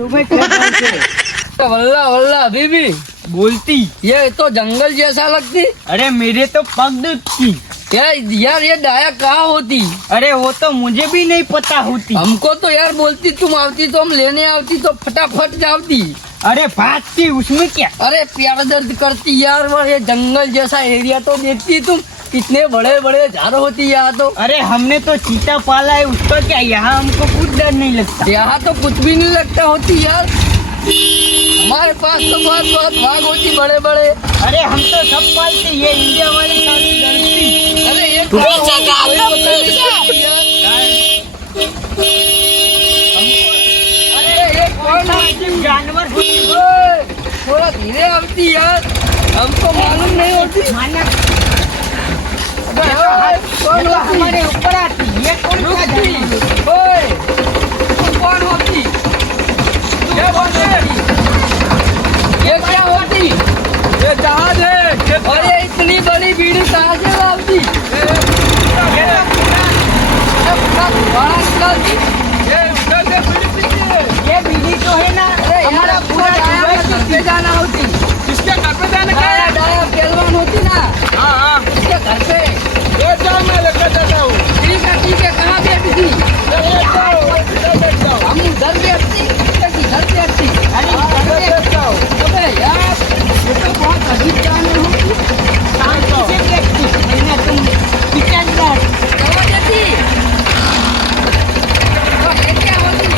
Dubai वल्ला वल्ला अभी भी बोलती। ये तो जंगल जैसा लगती। अरे मेरे तो पग दुखती। यार ये डाया कहाँ होती? अरे वो तो मुझे भी नहीं पता होती। हमको तो यार बोलती, तुम आती तो हम लेने आती तो फटाफट जाती। अरे भागती, उसमें क्या। अरे प्यार दर्द करती यार। वो ये जंगल जैसा एरिया तो देखती तुम, कितने बड़े बड़े झाड़ होती यहाँ तो। अरे हमने तो चीता पाला है, उसका क्या, यहाँ हमको कुछ डर नहीं लगता। यहाँ तो कुछ भी नहीं लगता होती यार। हमारे पास तो बहुत बहुत भाग होती बड़े बड़े। अरे हम तो सब पालते, ये इंडिया वाले सारी डरती। अरे ये जानवर थोड़ा धीरे आती यार, हमको मालूम नहीं होती। हमारे ऊपर आती, ये कौन सा जानवर? ओए, तुम कौन होती? क्या बोलते? ये क्या होती? ये जहाज है। अरे इतनी बड़ी बीड़ी कहाँ से लाती? ये बीड़ी तो है ना, हमारा पूरा घर पे जाना होती। किसके घर पे जाने का है? डाया पहलवान होती ना, हाँ हाँ, इसके घर पे। ये जाओ, मैं लेकर जाता हूँ। ठीक है, कहाँ बैठी थी? ये जाओ, इधर बैठ जाओ। हम उधर बैठती, घर बैठती। अरे इधर बैठ जाओ। अबे यार, ये तो बहुत अजीब जानवर होती। शांति से देखती, मैंने तुम किचन में कहाँ बैठी? तो ये क्या होती?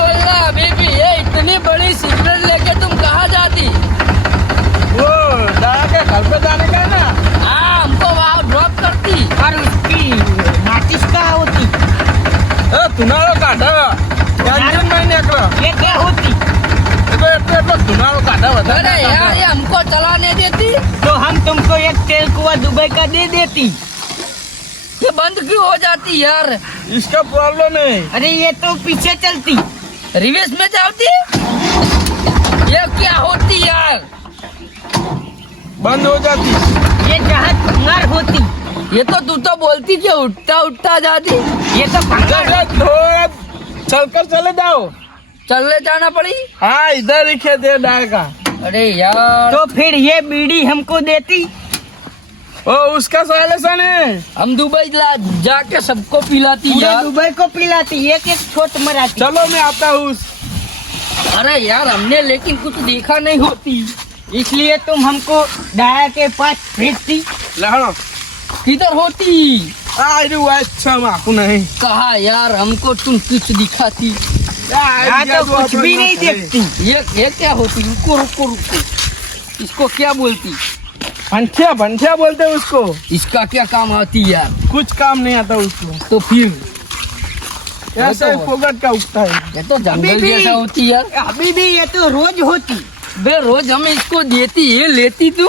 अल्लाह बीबी, ये इतनी बड़ी सिगरेट लेके तुम कहाँ जाती? वो दादा के घर पे जाने का है ना। हाँ, हमको वहाँ ड्रॉप करती। और उसकी माचिस कहाँ होती? तुम्हारा काटा इंजन में निकला। ये क्या होती? तुम्हारा काटा बता। अरे यार, ये हमको चलाने देती। तो हम तुमको एक तेल कुआ दुबई का दे देती। ये बंद क्यों हो जाती यार? इसका प्रॉब्लम है। अरे ये तो पीछे चलती। रिवर्स में जाती। ये क्या होती यार? बंद हो जाती। ये जहाज भंगार होती। ये तो तू तो बोलती कि उठता जाती। ये तो भंगार। थोड़ा चलकर चले जाओ। चलने जाना पड़ी। हाँ, इधर ही खेत है डाय का। अरे यार, तो फिर ये बीड़ी हमको देती। ओ, उसका सॉल्यूशन है। हम दुबई जाके सबको पिलाती पूरा यार। दुबई को पिलाती, एक एक छोट मराती। चलो मैं आता हूँ। अरे यार, हमने लेकिन कुछ देखा नहीं होती। इसलिए तुम हमको डाया के पास भेजती। लहरो किधर होती? अच्छा माकू नहीं। कहा यार, हमको तुम कुछ दिखाती। यहाँ तो कुछ भी नहीं देखती। ये क्या होती? रुको, इसको क्या बोलती? भंठिया भंठिया बोलते हैं उसको। इसका क्या काम आती यार? कुछ काम नहीं आता उसको। तो फिर ऐसे फोगट का उगता है। ये तो जंगल अभी भी- जैसा होती यार। अभी भी ये तो रोज होती। बे रोज हमें इसको देती, ये लेती तू।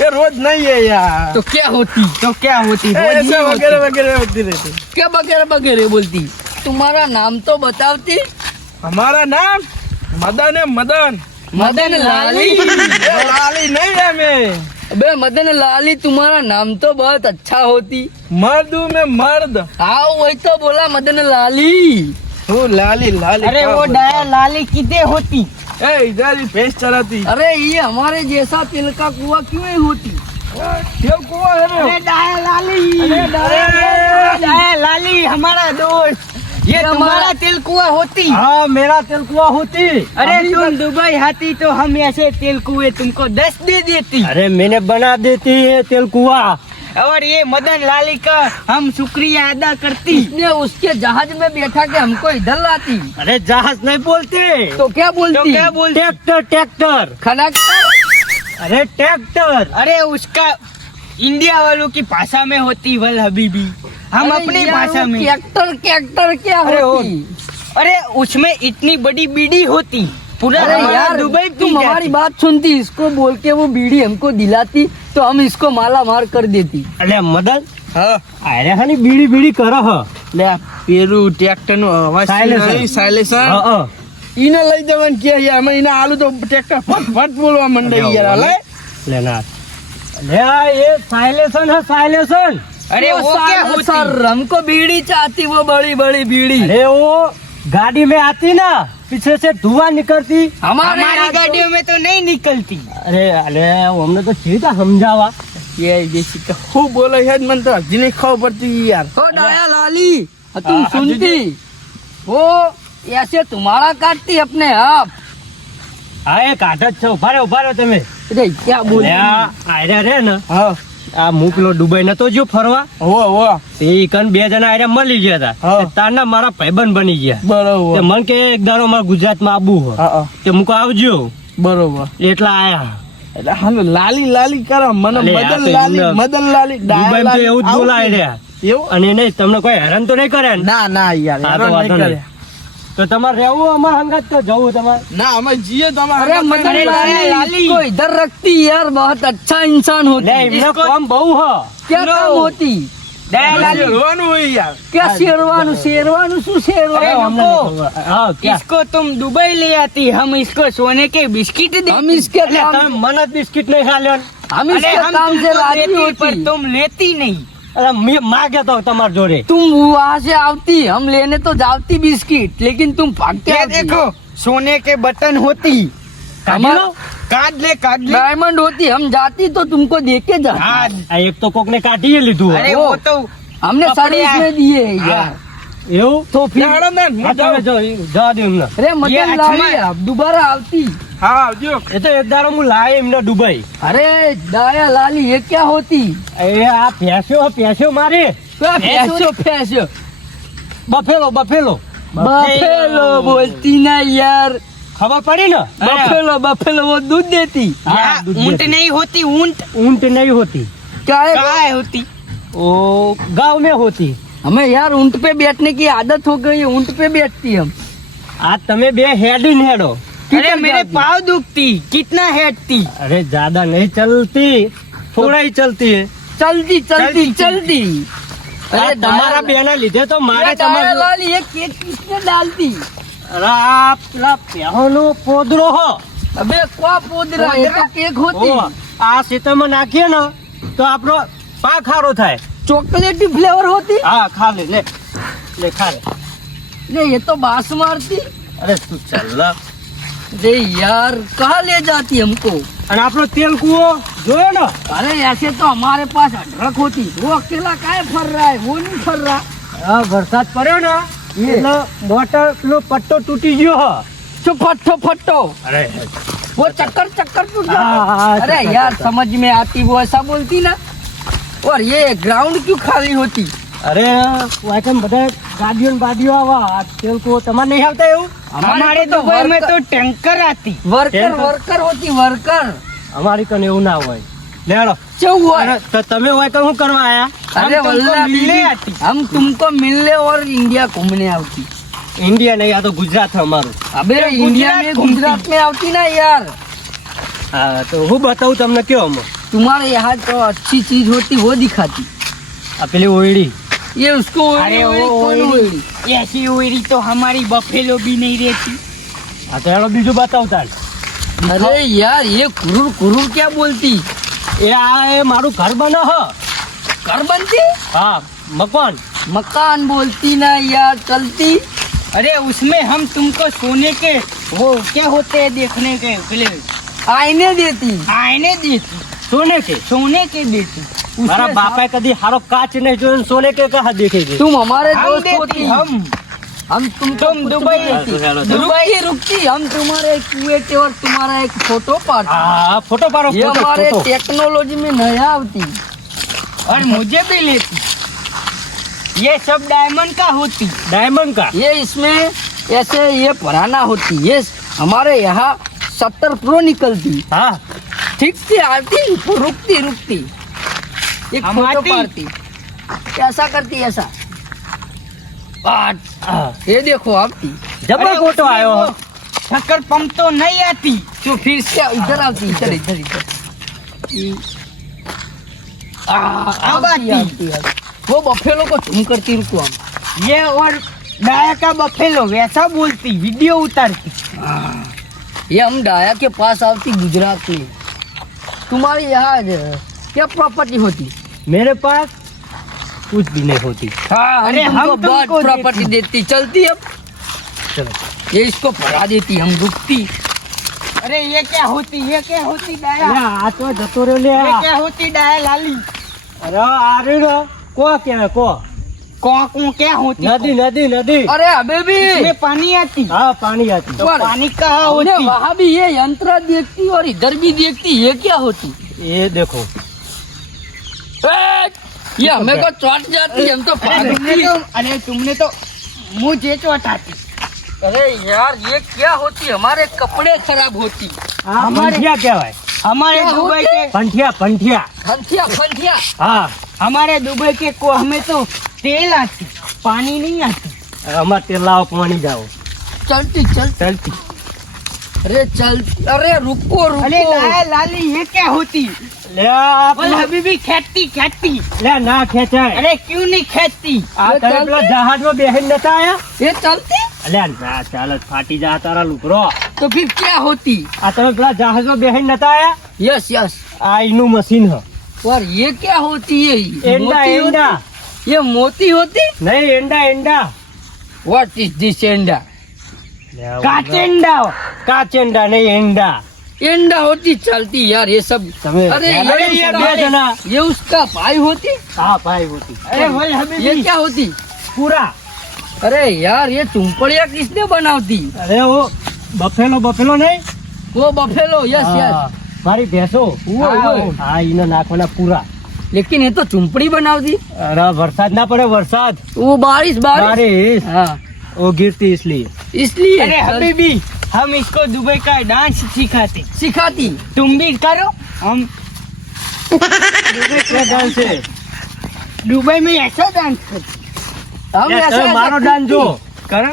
ये रोज नहीं है यार। तो क्या होती? तो क्या होती? रोज ऐसे ही होती। वगैरह वगैरह होती रहती। क्या वगैरह बोलती? तुम्हारा नाम तो बताती। हमारा नाम मदन है, मदन। मदन लाली। ये लाली नहीं है मैं। अबे मदन लाली, तुम्हारा नाम तो बहुत अच्छा होती। मर्द हूँ मैं, मर्द। आओ, वही तो बोला मदन लाली। वो लाली लाली। अरे क्या वो बोलता? डाया लाली कितने होती? ए, इधर ही भैंस चलाती। अरे ये हमारे जैसा तिल का कुआं क्यों नहीं होती? ये कुआं है अरे रे। डाया लाली, अरे डाया लाली हमारा दोस्त। ये तुम्हारा तेल कुआ होती। हाँ, मेरा तेल कुआं होती। अरे तुम दुबई आती तो हम ऐसे तेल कुएं तुमको 10 दे देती। अरे मैंने बना देती है तेल कुआं। और ये मदन लाली का हम शुक्रिया अदा करती। इसने उसके जहाज में बैठा के हमको इधर लाती। अरे जहाज नहीं बोलते। तो क्या तो बोलती? क्या बोलती? ट्रैक्टर। खनक। अरे ट्रैक्टर। अरे उसका इंडिया वालों की भाषा में होती वल हबीबी, हम अरे अपनी यार, भाषा वो में। ट्रैक्टर क्या अरे होती? अरे उसमें इतनी बड़ी बीड़ी होती, पूरा अरे हमारा यार, दुबई तुम पी हमारी जाती। बात सुनती, इसको बोल के वो बीड़ी हमको दिलाती तो हम इसको माला मार कर देती। अरे मदन, हाँ, अरे खाली बीड़ी बीड़ी कर ले पेरू ट्रैक्टर नो अवाज સાયલેન્સર. સાયલેન્સર ઈને લઈ જવાનું કે યાર અમે ઈને આલુ તો ટ્રેક્ટર ફટ ફટ બોલવા મંડે યાર હાલે લેના લે આ એ સાયલેશન है साइलेशन अरे वो क्या होती? सर हमको बीड़ी चाहती, वो बड़ी बड़ी बीड़ी। अरे वो गाड़ी में आती ना, पीछे से धुआं निकलती। हमारे हमारी यहाँ गाड़ियों में तो नहीं निकलती। अरे अरे हमने तो सीधा समझावा। ये जैसी का खूब बोले है मन तो जिन्हें खबर पड़ती यार। तो डाया लाली, तुम हाँ, सुनती वो ऐसे तुम्हारा काटती अपने आप। આ એક આદત છે, ઉભા રહ્યો તમે. अरे क्या बोल અરે આ આયરા રે ને, हाँ આ મૂકલો દુબઈ નતો જો ફરવા, वो તે ઈકન બે જણા આયરા મળી ગયા હતા. હા. તે તારના મારા ભાઈબંધ બની ગયા. તે बरोबर મન કે એક દાડો મારા ગુજરાતમાં આબુ હો, हाँ તે મૂકો આવજો, बरोबर એટલા આયા. એટલે હાલો લાલી લાલી કરો મને અલે આ મદન તો લાલી એમને મદન લાલી દુબઈ તો એવું જ બોલાય રહ્યા. એવું અને નહીં તમને કોઈ હેરાન તો નહીં કરે ને? ના ના યાર હા, તો હેરાન વાંધો નહીં નહીં. કરે. તો તમારે રહેવું અમારા હંગાત તો જવું તમારે? ના અમે જીએ તો अरे मदन अरे लाली लाली। इसको इधर रखती यार, बहुत अच्छा इंसान લે होती। એમને इसको- કામ બહુ હ. क्या नो। काम होती? लाली, રોવાનું હોય યાર क्या शेरवानु शेरवानु शू अरे शेरवानु? અમને रुको। નહીં ખબર. હા, ક્યાં? इसको तुम दुबई ले आती, हम इसको सोने के बिस्किट दे। हम इसके એટલે काम તમે મને જ બિસ્કિટ નહીં ખાલ્યો ને? हम अरे इसके हम काम से तुमको राजी देती, पर होती। तुम लेती नहीं। અરે મેં માગ્યો તો તમારી જોડે. तुम वहाँ से आवती, हम लेने तो जाती बिस्किट, लेकिन तुम भागते ये आवती। देखो सोने के बटन होती, કાઢી લો. काट ले डायमंड होती, हम जाती तो तुमको देके जाती। हाँ, આ એક તો કોકને કાઢી લીધું. अरे वो- वो तो हमने कपड़े सर्विस आए। में दिए हैं यार। એવું? तो फिर હેડો ને હા, હું તમે જાઉં. જો જવા દો એમને. अरे ये मदन अच्छा लाली है। अब दोबारा आवती। હા આવજો એ તો એક દાડો હું લાવી એમને દુબઈ. अरे डाया लाली ये क्या होती? એ આ પ્યાસ્યો મારે फैसो फैसो બફેલો बफेलो बोलती ना यार। ખબર પડી ને? बफेलो बफेलो वो दूध देती। हाँ, यहाँ दूध ऊंट देती। नहीं होती, ऊंट ऊंट नहीं होती, क्या है? गाय होती। वो गांव में होती. हमें यार ऊंट पे बैठने की आदत हो गई है, ऊंट पे बैठती हम। આ તમે બે હેડી ને હેડો. अरे मेरे पाँव दुखती, कितना हेटती। अरे ज्यादा नहीं चलती, थोड़ा ही चलती है. चलती चलती चलती। આ તમારા બેના લીધે તો મારે अरे डाया તમારે लाली ये केक किसने डालती? અરે આ પેલા પ્યાહોનો પોદરો હો. अबे क्या पोदरा, ये तो केक होती। ઓ, આ ખેતરમાં નાખીએ ને તો આપણો પાક સારો થાય. चॉकलेटी फ्लेवर होती। હા, ખા લે ખા લે. नहीं ये तो बांस मारती। અરે તું ચાલ. अरे यार कहाँ ले जाती हमको? અને આપણો તેલ કૂવો જોયો ને? अरे ऐसे तो हमारे पास अदरक होती, वो अकेला काहे फर रहा है? वो नहीं फर रहा। આ વરસાદ પડ્યો ને એટલે મોટર પેલો પટ્ટો તૂટી ગયો હ. जो फट्टो फट्टो અરે वो चक्कर चक्कर टूट हाँ, हाँ, जाता। अरे चक्कर, यार चक्कर। समझ में आती, वो ऐसा बोलती ना। और ये ग्राउंड क्यों खाली होती? અરે વાયકમ બધા ગાડીઓ ને બાડીઓ આવા આ તેલ કૂવો તમારે નહીં આવતા એવું? हमारे तो दुबई में वर्कर- तो टैंकर आती। Worker tanker. वर्कर होती, वर्कर। અમારી કને એવું ના હોય. લેડો. क्यों हुआ? અરે તો તમે વાયકમ શું કરવા આયા? अरे हम तुमको वल्ला मिलने बीबी, आती। हम तुमको मिलने और इंडिया घूमने आती। ઇન્ડિયા નહીં, આ તો ગુજરાત છે અમારું. अबे ये इंडिया गुजरात में घूमती। गुजरात में आती ना यार। હા તો હું બતાવું તમને કયો અમે. तुम्हारे यहाँ तो अच्छी चीज होती वो दिखाती। આ પેલી ઓયડી. ये उसको अरे ओढ़ी, वो कौन ओढ़ी। ओढ़ी? ऐसी उड़ी तो हमारी बफेलो भी नहीं रहती। આ તો હેડો બીજું બતાવતા. अरे यार ये कुरूर कुरूर क्या बोलती? એ આ એ મારું ઘર બને હ. घर बनती? હા, મકાન. मकान बोलती ना यार, चलती। अरे उसमें हम तुमको सोने के वो क्या होते हैं देखने के पहले आईने देती। आईने देती, સોને કે सोने के देती। મારા બાપાએ કદી હારો કાચ નહીં જોયો ને સોને કે કહા દેખેગી. तुम हमारे हम दोस्त देती, होती। हम तुमको तुम कुछ दुबई नहीं देती। हेलो, रुकती रुकती हम तुम्हारे कुएं के और तुम्हारा एक फोटो पाते। હા ફોટો પાડો ये ફોટો हमारे ફોટો. टेक्नोलॉजी में नया आवती। और मुझे भी लेती। ये सब डायमंड का होती। ડાયમંડ કા. ये इसमें ऐसे ये पुराना होती। ये हमारे यहाँ 70 प्रो निकलती। હા ठीक से आती तो रुकती रुकती एक हम फोटो आती। पाती, ऐसा करती ऐसा। હા. ये देखो आती। જબર अरे ફોટો उसमें આવ્યો. वो शक्कर पंप तो नहीं आती। तो फिर से इधर आती, इधर इधर इधर। अब आती। वो बफेलो को झूम करती रुको हम। ये और डाया का बफेलो वैसा बोलती, वीडियो उतारती। ये हम डाया के पास आती गुजरात में। तुम्हारी यहाँ क्या प्रॉपर्टी होती? मेरे पास कुछ भी नहीं होती। हाँ अरे हम तुमको बहुत तुमको प्रॉपर्टी देती चलती अब चलो ये इसको भगा देती हम रुकती। अरे ये क्या होती अरे डाया आ तो जतो रे ले ये आ। क्या होती डाया लाली अरे आ रे रे को क्या है को को क्या होती नदी नदी नदी अरे अबे भी इसमें पानी आती हाँ पानी आती। तो पानी कहाँ हमने होती वहाँ भी ये यंत्र देखती और इधर भी देखती ये क्या होती ये देखो ये हमें को चोट जाती हम तो भागती। अरे तुमने तो मुझे चोटाती अरे यार ये क्या होती हमारे कपड़े खराब होती। हाँ हमारे- पंठिया क्या है? हमारे क्या दुबई होती? के पंठिया पंठिया फंथिया फंथिया हाँ हमारे दुबई के को हमें तो तेल आती पानी नहीं आती हमारे तेल लाओ पानी जाओ चलती चलती चलती। अरे चल अरे रुको अरे रुको लाली ये क्या होती ले आप बोल अभी भी खेचती ले ना खेचाय। अरे क्यों नहीं खेचती आ ये तारे चलती? પેલા જહાજ માં બેહીને નતા આયા? ये चलती અલ્યા ના ચાલ ફાટી જા તારા લુકરો। तो फिर क्या होती। આ તમે પેલા જહાજ માં બેહીને નતા આયા? यस यस આ એનું મશીન હ। और ये क्या होती है એંડા मोती એંડા होती? ये मोती होती। નહીં એંડા એંડા। व्हाट इज दिस एंडा। काचेंडा કાચેંડા નહીં એંડા। एंडा होती चलती यार ये सब। તમે अरे અરે ये ये उसका- બે જણા। ये उसका भाई होती। હા ભાઈ હોતી अरे बोल ये हबीबी क्या होती। પૂરા। अरे यार ये चुम्पड़िया किसने बनावती। અરે ઓ બફેલો બફેલો નહીં वो बफेलो यस હા, यस। મારી ભેંસો वो, वो। હા એને નાખવાના પૂરા। लेकिन ये तो चुम्पड़ी बनावती। અરે વરસાદ ના પડે વરસાદ वो बारिश बारिश बारिश हाँ वो गिरती इसलिए। इसलिए अरे हबीबी हम इसको दुबई का डांस सिखाते सिखाती। तुम भी करो हम क्या डांस है? दुबई में ऐसा डांस करते हम લે, ऐसा તમે ऐसा મારો करती। डांस જો करो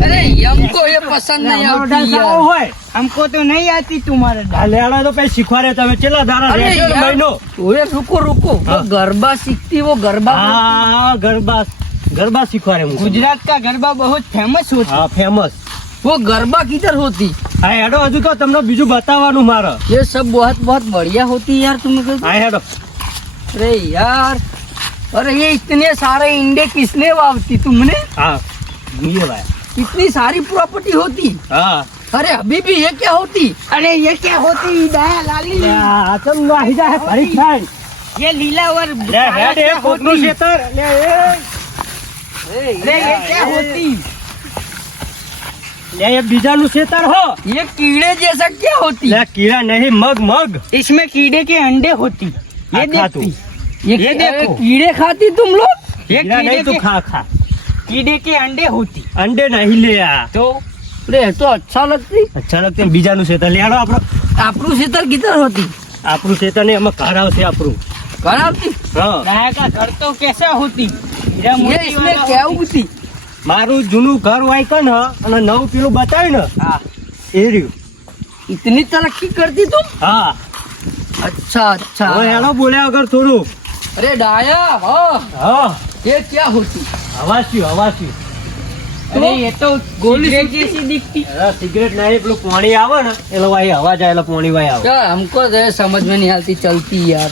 अरे हमको ये पसंद नहीं મારો आती डांस આવો यार। હોય हमको तो नहीं आती तुम्हारा डांस આ લેડા તો પછી શીખવાડે તમે ચેલા દારા अरे રહેશો ને यार, મહિનો। ओए रुको रुको वो हाँ। गरबा सीखती वो गरबा હા ગરબા ગરબા શીખવાડે હું गुजरात का गरबा बहुत फेमस होता હા ફેમસ। वो गरबा किधर होती। હા હેડો હજુ તો તમને બીજું બતાવવાનું મારે। ये सब बहुत बहुत बढ़िया होती है यार तुम कहते। હા હેડો अरे यार अरे ये इतने सारे इंडे किसने वावती तुमने। હા ये भाई इतनी सारी प्रॉपर्टी होती। હા अरे अभी भी ये क्या होती। अरे ये क्या होती डाया लाली લે, આ તમ નાહી જાય ફરી થાય। ये लीलावर લે હેડ એ क्या કોકનું होती? ખેતર લે એ अरे ये क्या होती લે એ બીજાનું ખેતર હો। ये कीड़े जैसा क्या होती। લે કીડા નહીં મગ મગ। इसमें कीड़े के अंडे होती ये खा तू। देखती ये देखो। कीड़े खाती तुम लोग। ये કીડા નહીં તું ખા ખા। कीड़े के अंडे होती અંડે નહીં લે આ। तो अरे ये तो अच्छा लगती। અચ્છા લાગતું બીજાનું ખેતર લે હેડો આપણો आपरू शीतल किधर होती। આપણું ખેતર ને એમાં ઘર આવશે આપણું। कराती। હા डाया का घर तो कैसा होती ये इसमें क्या उगती। મારું જૂનું ઘર હોય કન હ અને નવું પેલું બતાવ્યું ને हाँ એ રહ્યું। इतनी तरक्की करती तुम। હા अच्छा अच्छा। હવે હેડો બોલ્યા વગર થોડું। अरे डाया हाँ હા ये क्या होती। હવાસ્યું હવાસ્યું। अरे ये तो गोली सिगरेट सूती। जैसी दिखती અરે સિગરેટ નહીં પેલું પાણી આવે ને એટલે વાય હવા જાય એટલે પાણી વાય આવે। क्या हमको तो ये समझ में नहीं आती चलती यार।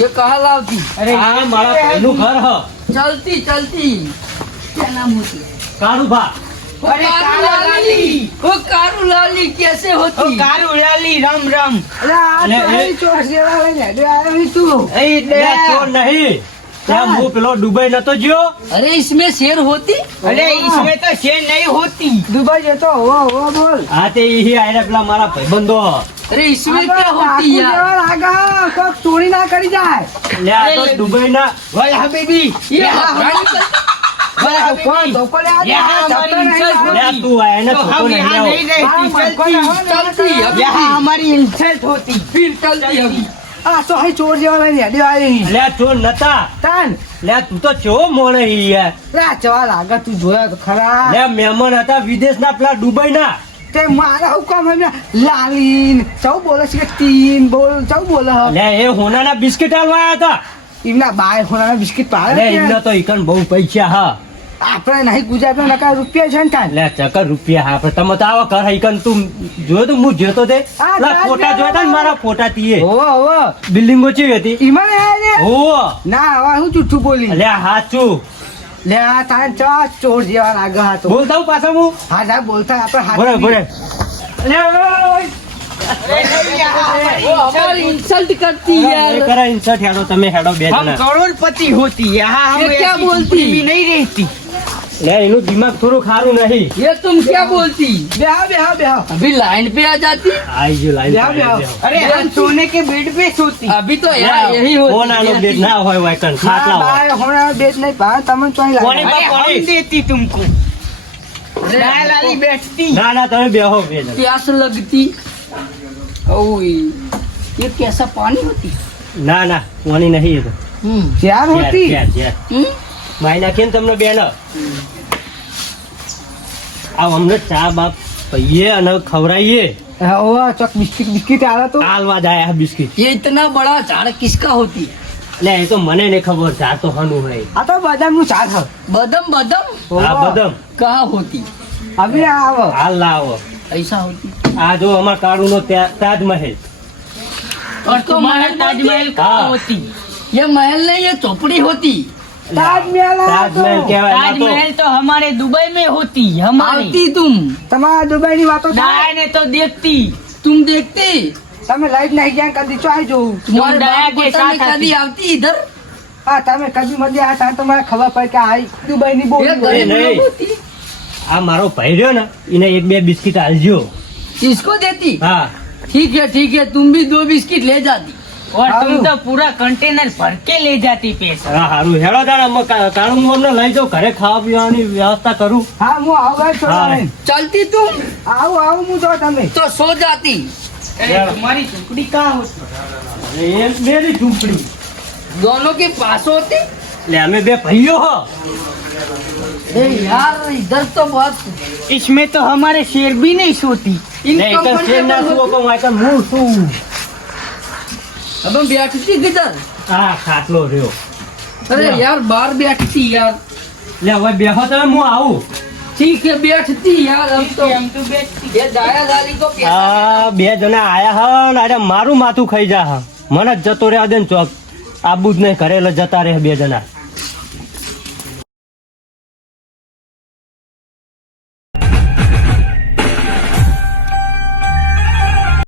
ये कहाँ लावती। अरे આ મારા ભાઈનું ઘર હ चलती चलती क्या नाम होती। કાળુ ભા। वो अरे कारू कारू लाली लाली। वो कारू लाली कैसे ओ होती। कार उड़ाली राम राम એટલે એ- ए એટલે ચોર નહીં ત્યાં હું પેલો દુબઈ નતો ગયો। अरे इसमें शेर होती। अरे इसमें तो शेर नहीं होती दुबई ये तो वो बोल હા તે ઈ આયરા પેલા મારા ભાઈબંધો હ। अरे इसमें क्या होती यार। चोरी ना करी जाए લે આ તો દુબઈના भाई हबीबी ये यहाँ हमारी भाई हबीबी यहाँ हमारी इंसल्ट લે होती તું આ એને तो છોકરો हम નહીં यहाँ આવો। नहीं रहती चलती अभी यहाँ हमारी इंसल्ट होती फिर चलती अभी। લે ચોર નતા લે તું તો ચેવો મોણે ઈ યાર। લે મહેમાન હતા વિદેશના પેલા દુબઈના। લે એ હોનાના બિસ્કિટ આલવા આયા હતા। બિસ્કિટ લે એમને તો ઈકન બહુ પૈસા હા આપણે નહીં ગુજરાતમાં નકા રૂપિયા છે ને તાન. લે ચકર રૂપિયા હા પણ તમે તો આવો ઘર હઈકન તું જોયો તો હું જોતો તે હા, લા ફોટા જોયા તા ને મારા ફોટા તીએ હોવો હોવો બિલ્ડિંગો ચેવી હતી ઈમાં લે લે. હો ના હવે હું જુઠ્ઠું બોલી લે હાચું લે આ તાન ચા ચોર જેવા લાગે હા તો. બોલતા હું પાછા હું હા ના બોલતા આપણે હાથ ભરે ભરે લે ઓય. वो हमारी इंसल्ट करती એ यार કરા ઇન્સર્ટ હેડો તમે હેડો બે हम જણા करोड़पति होती यहाँ हम ये क्या ऐसी बोलती? झोपड़ी में नहीं रहती. લે એનું દિમાગ થોડું ખારું નહીં ये तुम क्या बोलती बेहा बेहा बेहा अभी लाइन पे आ जाती આઈ ગયો લાઈન बेहा बेहा. अरे हम सोने के बेड पे सोती. अभी तो यार यही ફોન આનો होती બેટ ના હોય વાયકન ખાટલા હોય बाहर होना बेड नहीं बाहर तमन तो कोने अरे पर हम पड़ी? देती तुमको. लाल वाली बैठती. ના ના તમે બેહો બે જણા प्यास लगती ओए ये कैसा पानी होती ના ના કોની નહીં એ તો प्यार होती. માઈ નાખીએ ને તમને બેન આ અમને ચા બાપ પહીએ અને ખવડાવીએ ओ चक बिस्किट बिस्किट आ रहा तो. આલવા જાય આ બિસ્કિટ ये इतना बड़ा झाड़ किसका होती લે એ તો મને નહીં ખબર ચા તો હનું હોય आ तो बादाम नु चाट है. बदम बदम આ બદમ कहाँ होती अभी आओ. હાલ લાવો ऐसा होती આ જો અમાર કાળુનો તાજમહેલ और तुम्हारा ताजमहल हाँ। कहाँ होती ये महल नहीं ये चौपड़ी होती ताजमहल आ તાજમહેલ तो. કહેવાય ના તો ताजमहल तो हमारे दुबई में होती हमारी आती तुम તમારા દુબઈ ની વાતો થાય. दाई ने तो देखती तुम देखती તમે લાઈટ નહીં ગયા કદી ચાઈ જોઉં. तुम्हारे दया बाप के पोता साथ में कभी आती इधर હા તમે કદી મધ્ય આ તા તમારે ખબર પડે કે આ દુબઈ ની ये બોલી गरीब नहीं। लोग होती આ મારો ભાઈ રહ્યો ને એને એક બે બિસ્કિટ આલજો इसको देती હા ठीक है तुम भी 2 बिस्किट ले जाती और तुम हारू। तो पूरा कंटेनर भर के ले जाती पैसा હા હારું હેડો તાણ અમે કાળું હું અમને લઈ જાઉં ઘરે ખાવા પીવાની વ્યવસ્થા કરું હા હું આવું છું. હા. चलती तुम આવું આવું હું જો તમે. तो सो जाती अरे तुम्हारी झुपड़ी कहाँ होती એ મેરી ઝૂંપડી दोनों के पास होती એટલે અમે બે ભાઈઓ હો ए यार इधर तो बहुत इसमें तो हमारे शेर भी नहीं सोती નહીં તો શેર ના સુવો કહું વાયકન હું શું अब हम बैठती किधर આ ખાટલો રહ્યો अरे यार बाहर बैठती यार લે હવે બેહો તમે હું આવું ठीक है बैठती यार हम तो हम तो बैठती ये दाया दादी को पैसा આ બે જણા આયા હ ને અરે મારું માથું ખાઈ જા હ મને જ જતો રહ્યા દે ને ચોક આબુ જ નહીં ઘરે એટલે જતા રહે બે જણા